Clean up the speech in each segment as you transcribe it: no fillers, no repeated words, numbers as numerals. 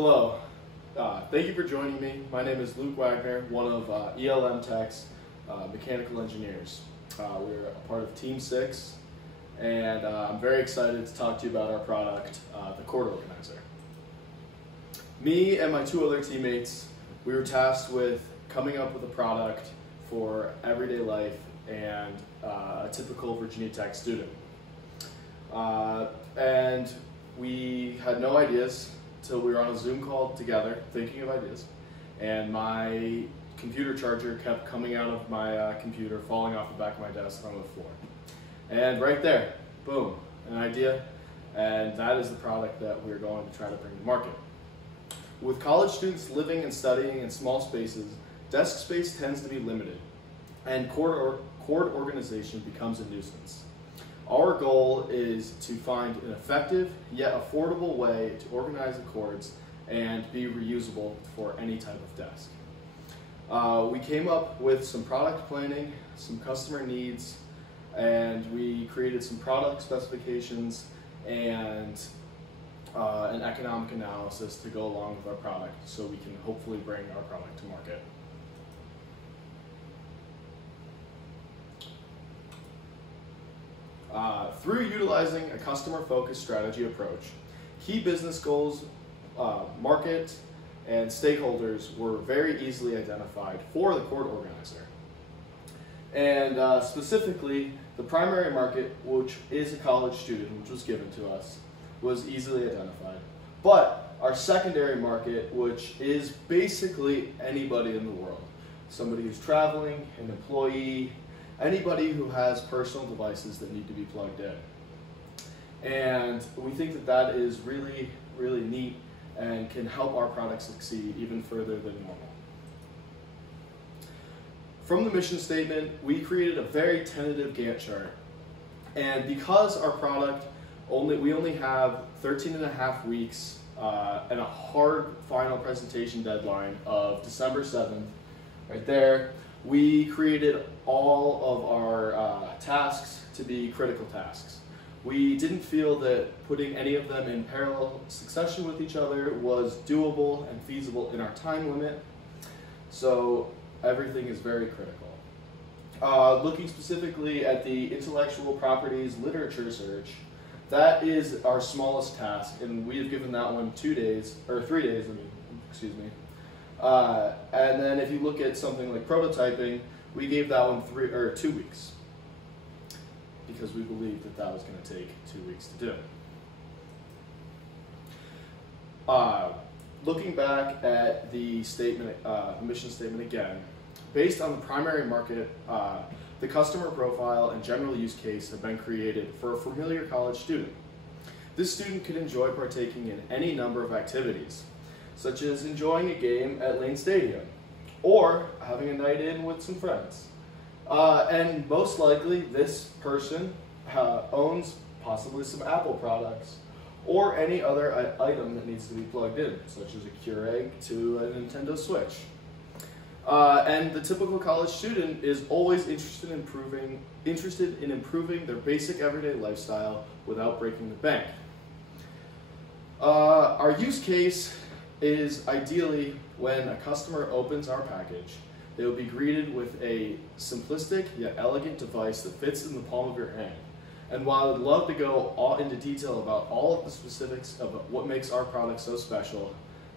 Hello, thank you for joining me. My name is Luke Wagner, one of ELM Tech's mechanical engineers. We're a part of Team 6, and I'm very excited to talk to you about our product, the Cord Organizer. Me and my two other teammates, we were tasked with coming up with a product for everyday life and a typical Virginia Tech student. And we had no ideas till we were on a Zoom call together thinking of ideas, and my computer charger kept coming out of my computer, falling off the back of my desk on the floor. And right there, boom, an idea, and that is the product that we're going to try to bring to market. With college students living and studying in small spaces, desk space tends to be limited, and cord organization becomes a nuisance. Our goal is to find an effective yet affordable way to organize the cords and be reusable for any type of desk. We came up with some product planning, some customer needs, and we created some product specifications and an economic analysis to go along with our product so we can hopefully bring our product to market. Through utilizing a customer-focused strategy approach, key business goals, market, and stakeholders were very easily identified for the Cord Organizer. And specifically, the primary market, which is a college student, which was given to us, was easily identified. But our secondary market, which is basically anybody in the world, somebody who's traveling, an employee, anybody who has personal devices that need to be plugged in. And we think that that is really, really neat and can help our product succeed even further than normal. From the mission statement, we created a very tentative Gantt chart. And because our product, we only have 13.5 weeks and a hard final presentation deadline of December 7th, right there, we created all of our tasks to be critical tasks. We didn't feel that putting any of them in parallel succession with each other was doable and feasible in our time limit, so everything is very critical. Looking specifically at the intellectual properties literature search, that is our smallest task, and we have given that one 3 days, excuse me. And then if you look at something like prototyping, we gave that one 2 weeks because we believed that that was going to take 2 weeks to do. Looking back at the statement, mission statement again, based on the primary market, the customer profile and general use case have been created for a familiar college student. This student could enjoy partaking in any number of activities, such as enjoying a game at Lane Stadium, or having a night in with some friends. And most likely, this person owns possibly some Apple products, or any other item that needs to be plugged in, such as a Keurig to a Nintendo Switch. And the typical college student is always interested in improving their basic everyday lifestyle without breaking the bank. Our use case is ideally when a customer opens our package, they will be greeted with a simplistic yet elegant device that fits in the palm of your hand. And while I'd love to go into detail about all of the specifics of what makes our product so special,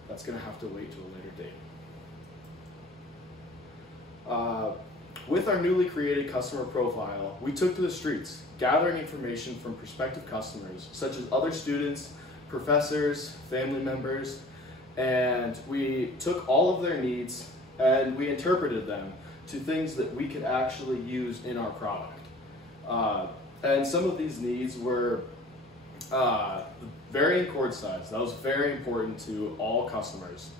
that's going to have to wait to a later date. With our newly created customer profile, we took to the streets, gathering information from prospective customers, such as other students, professors, family members, and we took all of their needs and we interpreted them to things that we could actually use in our product. And some of these needs were varying cord size. That was very important to all customers.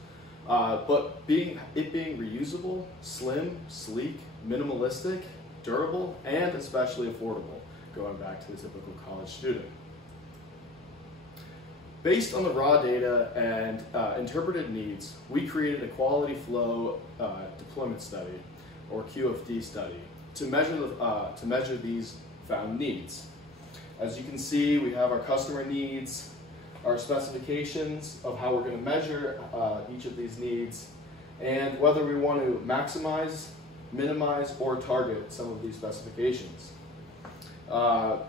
But it being reusable, slim, sleek, minimalistic, durable, and especially affordable, going back to the typical college student. Based on the raw data and interpreted needs, we created a quality flow deployment study, or QFD study, to measure these found needs. As you can see, we have our customer needs, our specifications of how we're going to measure each of these needs, and whether we want to maximize, minimize, or target some of these specifications.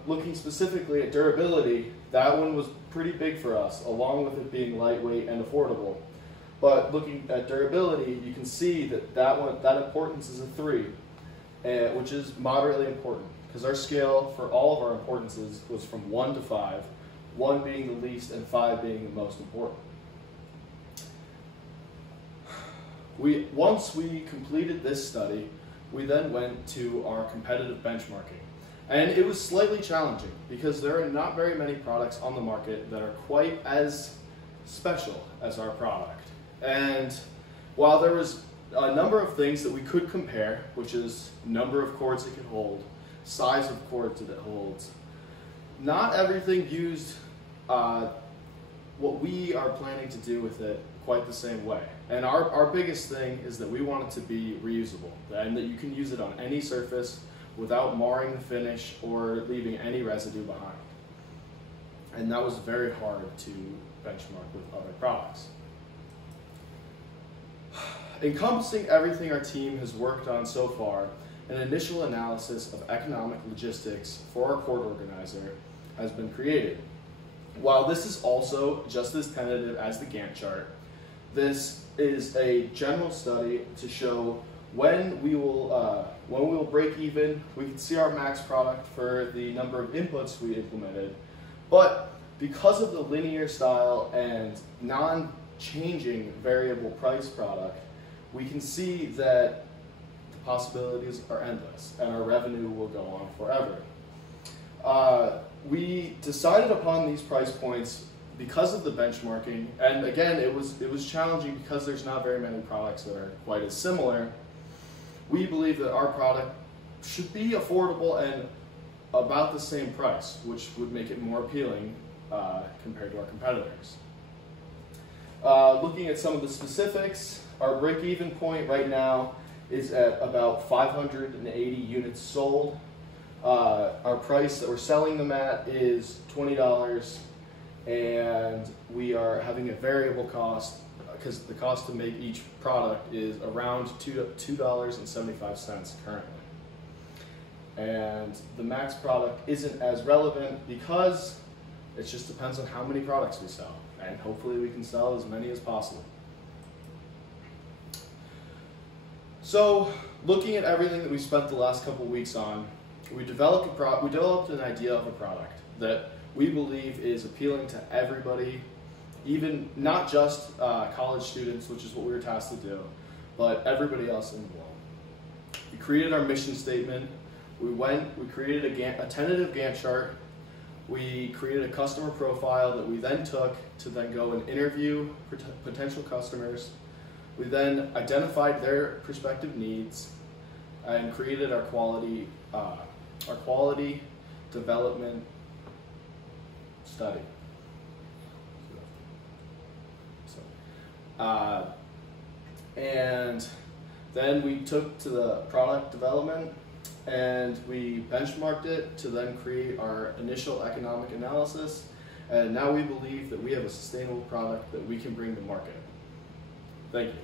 Looking specifically at durability, that one was pretty big for us, along with it being lightweight and affordable. But looking at durability, you can see that importance is a 3, which is moderately important, because our scale for all of our importances was from 1 to 5, 1 being the least and 5 being the most important. Once we completed this study, we then went to our competitive benchmarking. And it was slightly challenging because there are not very many products on the market that are quite as special as our product. And while there was a number of things that we could compare, which is number of cords it could hold, size of cords that it holds, not everything used what we are planning to do with it quite the same way. And our biggest thing is that we want it to be reusable, and that you can use it on any surface without marring the finish or leaving any residue behind. And that was very hard to benchmark with other products. Encompassing everything our team has worked on so far, an initial analysis of economic logistics for our cord organizer has been created. While this is also just as tentative as the Gantt chart, this is a general study to show when we will break even. We can see our max product for the number of inputs we implemented, but because of the linear style and non-changing variable price product, we can see that the possibilities are endless and our revenue will go on forever. We decided upon these price points because of the benchmarking, and again, it was challenging because there's not very many products that are quite as similar. We believe that our product should be affordable and about the same price, which would make it more appealing compared to our competitors. Looking at some of the specifics, our break-even point right now is at about 580 units sold. Our price that we're selling them at is $20, and we are having a variable cost because the cost to make each product is around $2.75 currently. And the max product isn't as relevant because it just depends on how many products we sell, and hopefully we can sell as many as possible. So, looking at everything that we spent the last couple weeks on, we developed an idea of a product that we believe is appealing to everybody, even not just college students, which is what we were tasked to do, but everybody else in the world. We created our mission statement. We created a tentative Gantt chart. We created a customer profile that we then took to then go and interview potential customers. We then identified their prospective needs and created our quality development study. And then we took to the product development and we benchmarked it to then create our initial economic analysis, and now we believe that we have a sustainable product that we can bring to market. Thank you.